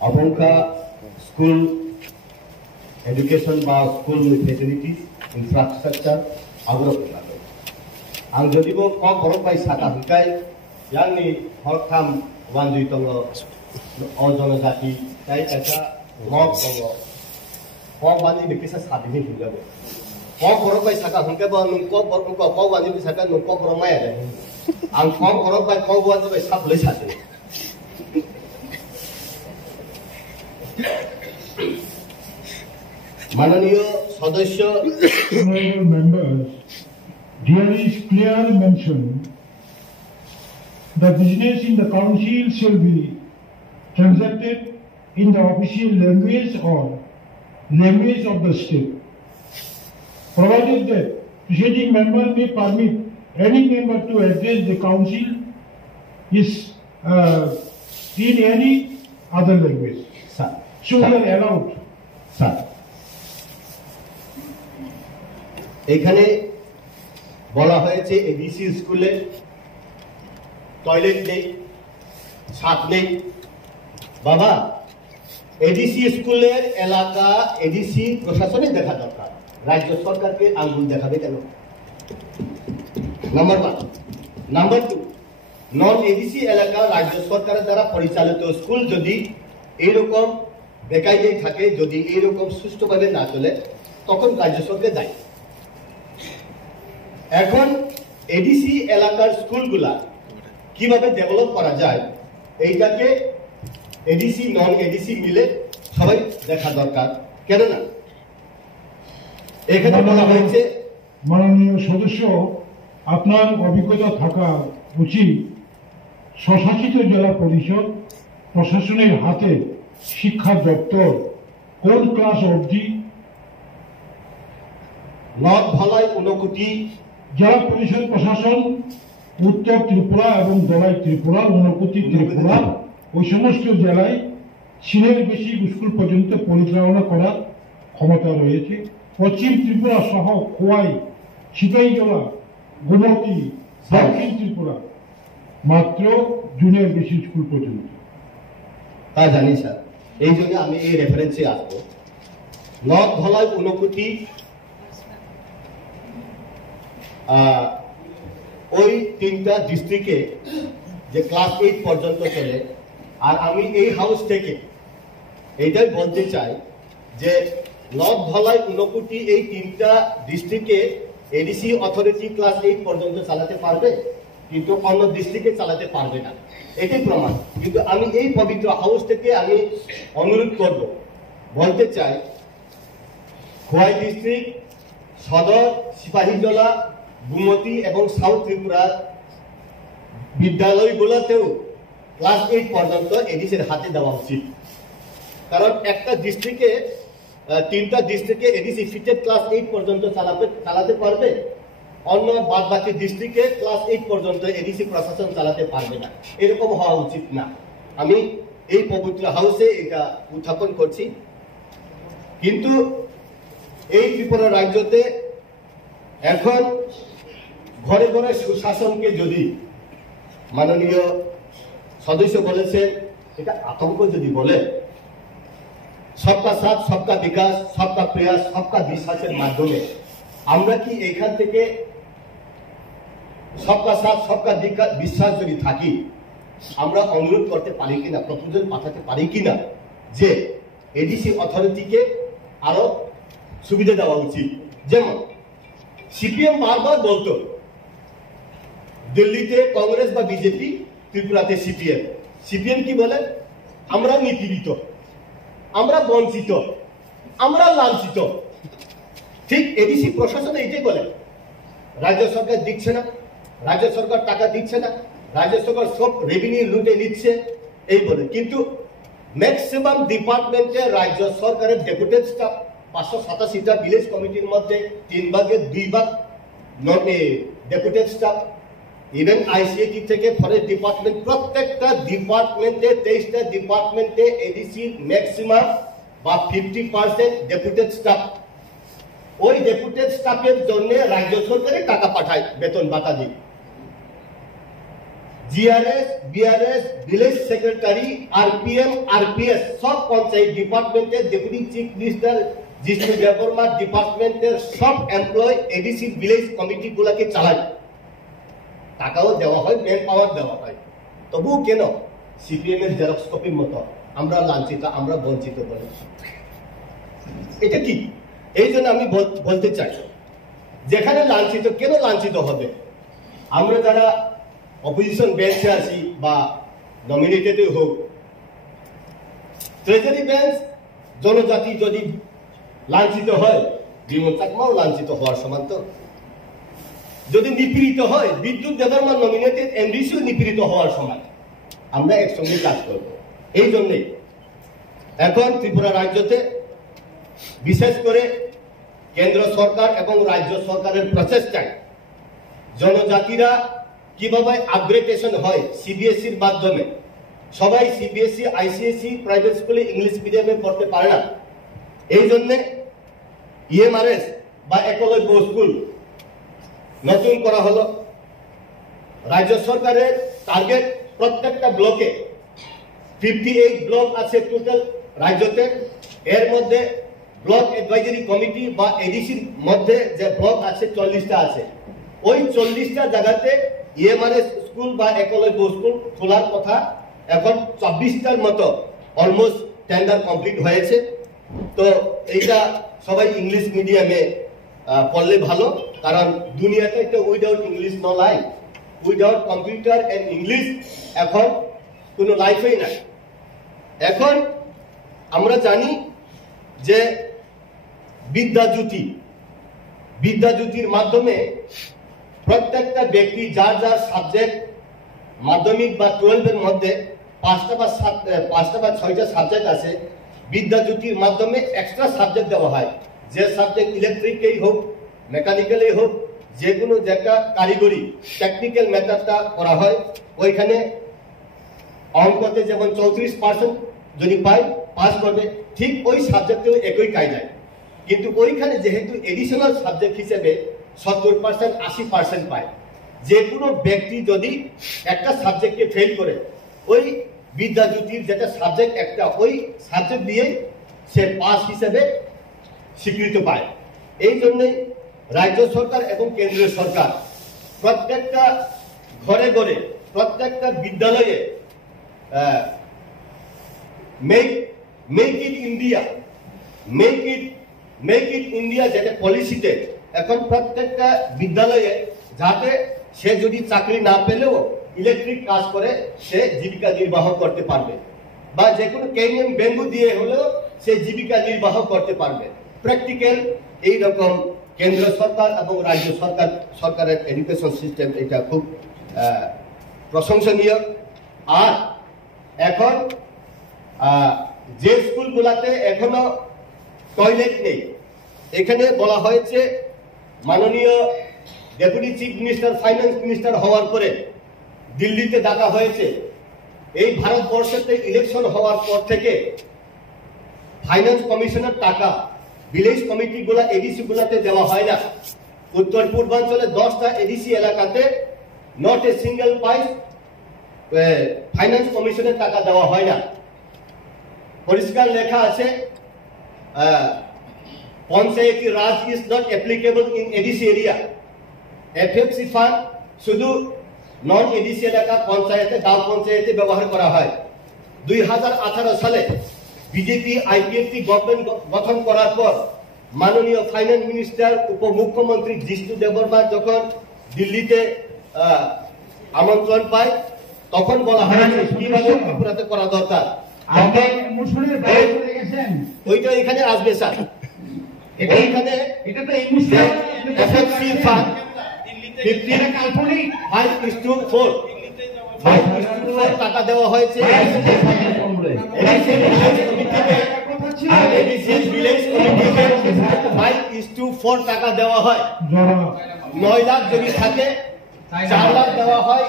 Abonka school education বা school facilities infrastructure agro pelago. Ang jadi bo kok korok bai sata hikai yang ni horkam wanjui tongo ojono jati kai kaca mok tongo kok wanjui dikisa sadini hilago. Kok korok bai sata hikai bo nungko kok wanjui sata nungko korok mai ada. Ang kok korok bai kok wanjui bai sab lei sate. माननीय सदस्य honorable members, there is clearly mentioned the business in the council shall be transacted in the official language or language of the state, provided that presiding member may permit any member to address the council is in any other language. Sir, So we are allowed. Sir. এখানে বলা হয়েছে ADC স্কুলে toilet নেই, ছাদ নেই। বাবা, ADC স্কুলের এলাকা এডিসি প্রশাসনে দেখা দরকার, রাজ্য সরকারকে আঙ্গুল দেখাবে কেন? নাম্বার 1। নাম্বার 2, নন এডিসি এলাকা রাজ্য সরকারের দ্বারা পরিচালিত স্কুল যদি এইরকম বেকায়দায় থাকে, যদি এইরকম সুষ্ঠুভাবে না চলে, তখন রাজ্য সরকার দায়ী। এখন এডিসি এলাকার স্কুলগুলা কিভাবে ডেভেলপ করা যায় এইটাকে এডিসি নন এডিসি মিলে সবাই দেখা দরকার। কেননা এখানে বলা হয়েছে, মাননীয় সদস্য, আপনার অভিজ্ঞতা থাকা উচিত স্বশাসিত জেলা পরিষদ প্রশাসনের হাতে শিক্ষা দপ্তর কোন ক্লাস অবধি, নর্থ ধলাই, ঊনকোটি জেলা পরিষদ প্রশাসন উত্তর ত্রিপুরা এবং দলাই ত্রিপুরা, ঊনকোটি ত্রিপুরা, ওই সমস্ত জেলায় চীনের বেশি স্কুল পর্যন্ত পরিচালনা করার ক্ষমতা রয়েছে। পশ্চিম ত্রিপুরা সহ খোয়াই, সিপাহীজলা, গোমতী, দক্ষিণ ত্রিপুরা মাত্র জুনিয়র বেশি স্কুল পর্যন্ত। তা জানি স্যার, এই জন্য আমি এই রেফারেন্সে আসবো। নর্থ ধলাই, ঊনকোটি ওই তিনটা ডিস্ট্রিক্টে যে ক্লাস 8 পর্যন্ত চলে। আর আমি এই হাউস থেকে এইটাই বলতে চাই যে নর্থ ধলাই, ঊনকোটি এই তিনটা ডিস্ট্রিক্টে এডিসি অথরিটি ক্লাস 8 পর্যন্ত চালাতে পারবে, কিন্তু অন্য ডিস্ট্রিক্টে চালাতে পারবে না, এটাই প্রমাণ। কিন্তু আমি এই পবিত্র হাউস থেকে আমি অনুরোধ করব, বলতে চাই খোয়াই ডিস্ট্রিক্ট, সদর, সিপাহীজলা, গুমতি এবং সাউথ ত্রিপুরার বিদ্যালয়গুলোতেও ক্লাস 8 পর্যন্ত এডিসির হাতে দেওয়া উচিত। কারণ একটা ডিস্ট্রিক্টে তিনটা ডিস্ট্রিক্টে এডিসি ফিটেড ক্লাস 8 পর্যন্ত চালাতে পারবে, অন্য বাদ বাকি ডিস্ট্রিক্টে ক্লাস 8 পর্যন্ত এডিসি প্রশাসন চালাতে পারবে না। এরকম হওয়া উচিত না। আমি এই পবিত্র হাউসে এটা উত্থাপন করছি। কিন্তু এই ত্রিপুরা রাজ্যতে এখন ঘরে ঘরে সুশাসনকে যদি মাননীয় সদস্য বলেছেন, এটা আতঙ্ক যদি বলে, সবকা সাথ সবকা বিকাশ, সবকা প্রয়াস, সবকা বিশ্বাসের মাধ্যমে আমরা কি এখান থেকে সবকা সাথ সবকা বিশ্বাস যদি থাকি, আমরা অনুরোধ করতে পারি কিনা, প্রপোজাল পাঠাতে পারি কিনা যে এডিসি অথরিটিকে আরো সুবিধা দেওয়া উচিত। যেমন সিপিএম বারবার বলতো দিল্লিতে কংগ্রেস বা বিজেপি, ত্রিপুরাতে সিপিএম। সিপিএম কি বলে? আমরা নিপীড়িত, আমরা বঞ্চিত, আমরা লাঞ্ছিত। ঠিক এডিসি প্রশাসন এইটাই বলে, রাজ্য সরকার দিচ্ছে না, রাজ্য সরকার টাকা দিচ্ছে না, রাজ্য সরকার সব রেভিনিউ লুটে নিচ্ছে, এই বলে। কিন্তু ম্যাক্সিমাম ডিপার্টমেন্টে রাজ্য সরকারের ডেপুটেড স্টাফ 587টা ভিলেজ কমিটির মধ্যে 3 ভাগের 2 ভাগ ডেপুটেড স্টাফ। ইভেন আইসিএটি থেকে ফরেস্ট ডিপার্টমেন্ট, প্রত্যেকটা ডিপার্টমেন্টে 23টা ডিপার্টমেন্টে এডিসি ম্যাক্সিমাম বা 50% ডেপুটেড স্টাফ। ওই ডেপুটেড স্টাফের জন্য রাজ্য সরকারের টাকা পাঠায়, বেতন ভাতা দিয়ে। GRS, BRS, village secretary, RPM, RPS সব পঞ্চায়েত ডিপার্টমেন্টের ডেপুটি চিফ মিনিস্টার জিষ্ণু দেববর্মার ডিপার্টমেন্টের সব এমপ্লয় এডিসি ভিলেজ কমিটি গুলাকে চালায়। টাকাও দেওয়া হয়, ম্যান পাওয়ার দেওয়া হয়। তবুও কেন সিপিএম এর জেরক্স কপির মতো আমরা লাঞ্ছিত, আমরা বঞ্চিত বলে? এটা কি? এই জন্য আমি বলতে চাই, যেখানে লাঞ্ছিত, কেন লাঞ্ছিত হবে? আমরা যারা অপোজিশন বেঞ্চে আছি বা নমিনেটেড হোক, ট্রেজারি বেঞ্চ জনজাতি যদি লাঞ্ছিত হয়, বিমল চাকমাও লাঞ্ছিত হওয়ার সমান। তো যদি নিপীড়িত হয়, বিদ্যুৎ দেববর্মা নমিনেটেড এমডিসিও নিপীড়িত হওয়ার সমান। আমরা একসঙ্গে কাজ করব। এই জন্যই এখন ত্রিপুরা রাজ্যতে বিশেষ করে কেন্দ্র সরকার এবং রাজ্য সরকারের প্রচেষ্টায় জনজাতিরা কিভাবে আপগ্রেডেশন হয় সিবিএসইর মাধ্যমে। সবাই সিবিএসই, আইসিএসই, প্রাইভেট স্কুলে ইংলিশ মিডিয়ামে পড়তে পারে না। এই জন্য ইএমআরএস বা একলব্য স্কুল নতুন করা হলো। রাজ্য সরকারের টার্গেট প্রত্যেকটা ব্লকে 58 ব্লক আছে টোটাল রাজ্যতে। এর মধ্যে ব্লক অ্যাডভাইজারি কমিটি বা এডিসির মধ্যে যে ব্লক আছে 40টা আছে। ওই 40টা জায়গাতে ইএমআরএস স্কুল বা একলব্য স্কুল খোলার কথা। এখন 24টার মতো অলমোস্ট টেন্ডার কমপ্লিট হয়েছে। তো এইটা সবাই ইংলিশ মিডিয়ামে পড়লে ভালো, কারণ দুনিয়াতে একটা without English no life, without computer and English এখন কোনো লাইফই নাই। এখন আমরা জানি যে বিদ্যাজ্যোতির মাধ্যমে প্রত্যেকটা ব্যক্তি যার যার সাবজেক্ট মাধ্যমিক বা 12 এর মধ্যে 5টা বা 6টা সাবজেক্ট আছে, বিদ্যাজ্যোতির মাধ্যমে এক্সট্রা সাবজেক্ট দেওয়া হয়। যে সাবজেক্ট ইলেকট্রিকেই হোক, মেকানিক্যালেই হোক, যে কোনো যেটা কারিগরি টেকনিক্যাল মেথডটা করা হয়, ওইখানে অঙ্কতে যেমন 34% যদি পায় পাস করবে, ঠিক ওই সাবজেক্টেও একই কায়দায়। কিন্তু ওইখানে যেহেতু এডিশনাল সাবজেক্ট হিসেবে 70%, 80% পায়। যে কোনো ব্যক্তি যদি একটা সাবজেক্টকে ফেল করে, ওই বিদ্যাজ্যোতির যেটা সাবজেক্ট একটা, ওই সাবজেক্ট দিয়ে সে পাস হিসেবে স্বীকৃতি পায়। এই জন্যই রাজ্য সরকার এবং কেন্দ্রীয় সরকার প্রত্যেকটা ঘরে ঘরে, প্রত্যেকটা বিদ্যালয়ে মেক ইট ইন্ডিয়া যেটা পলিসিতে এখন প্রত্যেকটা বিদ্যালয়ে, যাতে সে যদি চাকরি না পেলেও ইলেকট্রিক কাজ করে সে জীবিকা নির্বাহ করতে পারবে, বা যে কোনো কেনিয়াম ব্যাম্বু দিয়ে হলেও সে জীবিকা নির্বাহ করতে পারবে। প্র্যাকটিক্যাল এইরকম কেন্দ্র সরকার এবং রাজ্য সরকারের এডুকেশন সিস্টেম, এটা খুব প্রশংসনীয়। আর এখন যে স্কুলগুলোতে এখনো টয়লেট নেই, এখানে বলা হয়েছে মাননীয় deputy chief minister, finance minister হওয়ার পরে দিল্লিতে ডাকা হয়েছে। এই ভারতবর্ষেতে ইলেকশন হওয়ার পর থেকে ফাইন্যান্স কমিশনের টাকা ভিলেজ কমিটি গুলা, এডিসি গুলাতে দেওয়া হয় না। উত্তর পূর্বাঞ্চলে 10টা এডিসি এলাকাতে not a single pice finance কমিশনের টাকা দেওয়া হয় না। পরিষ্কার লেখা আছে, Panchayati Raj is not applicable in ADC area. FFC fund শুধু নন এডিসি এলাকা পঞ্চায়েতে, গাঁও পঞ্চায়েতে ব্যবহার করা হয়। 2018 সালে বিজেপি আইপিএফটি গভর্নমেন্ট গঠন করার পর মাননীয় ফাইন্যান্স মিনিস্টার, উপমুখ্যমন্ত্রী জিষ্ণু দেববর্মা যখন দিল্লিতে আমন্ত্রণ পায়, তখন বলা হয় কিভাবে ত্রিপুরাতে করা দরকার। ওইটা এখানে আসবে স্যার, এইখানে এফএফসি ফান্ড 5:4 টাকা দেওয়া হয়েছে। ভিলেজ কমিটিকে 5:4 টাকা দেওয়া হয়। 9 লাখ যদি থাকে 4 লাখ দেওয়া হয়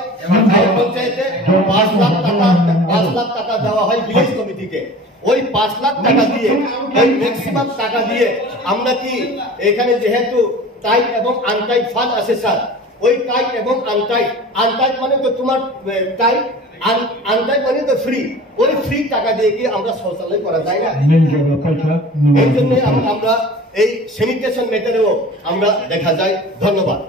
পঞ্চায়েতে, 5 লাখ টাকা দেওয়া হয় ভিলেজ কমিটিকে। ওই 5 লাখ টাকা দিয়ে, ওই ম্যাক্সিমাম টাকা দিয়ে আমরা কি এখানে যেহেতু টাইট এবং আনটাইট ফান্ড আছে স্যার, ওই টাইট এবং আনটাইট, আনটাইট মানে তো তোমার টাইট, আনটাইট মানে তো ফ্রি, ওই ফ্রি টাকা দিয়ে কি আমরা শৌচালয় করা যায় না? এই জন্য আমরা এই স্যানিটেশন মেটারেও আমরা দেখা যায়। ধন্যবাদ।